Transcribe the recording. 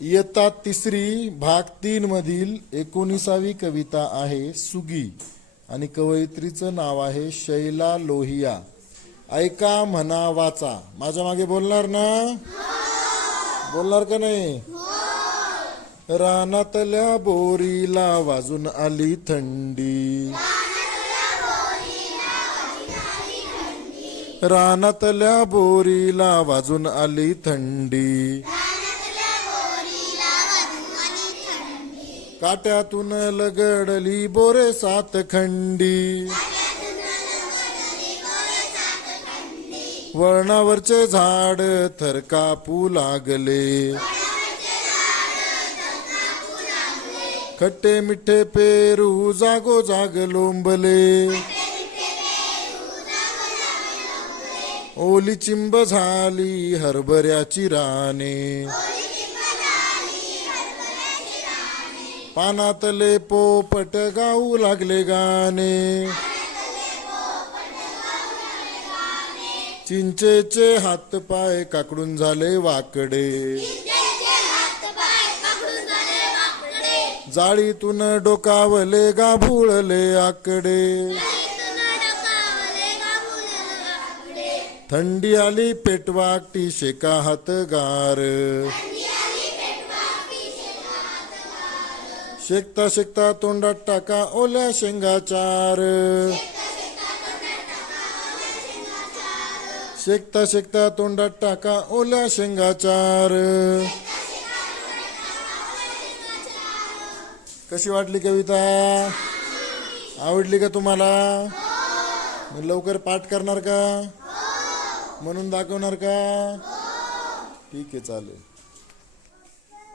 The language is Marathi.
इयत्ता तिसरी भाग 3 मधील 19वी कविता आहे सुगी आणि कवयित्रीचं नाव आहे शैला लोहिया. ऐका म्हणा वाचा. माझ्या मागे बोलणार ना? बोलणार का नाही? रानातल्या बोरीला वाजून आली थंडी, रानातल्या बोरीला वाजून आली थंडी, काट्यातून लगडली बोरे 7 खंडी, वळणावरचे झाड थर कापू लागले, खट्टे मिठे पेरू जागो जाग लोंबले, ओली चिंब झाली हरभऱ्याची राने, पानातले पोपट गाऊ लागले गाणे, चिंचेचे हात पाय काकडून झाले वाकडे, जाळीतून डोकावले गाभुळले आकडे, थंडी आली पेटवाकटी शेका हात गार, शेकता शेकता तोंडात टाका ओल्या शेंगाचार, शेकता शेकता तोंडात टाका ओल्या शेंगाचार. कशी वाटली कविता? आवडली का तुम्हाला? लवकर पाठ करणार का? म्हणून दाखवणार का? ठीक आहे, चालेल.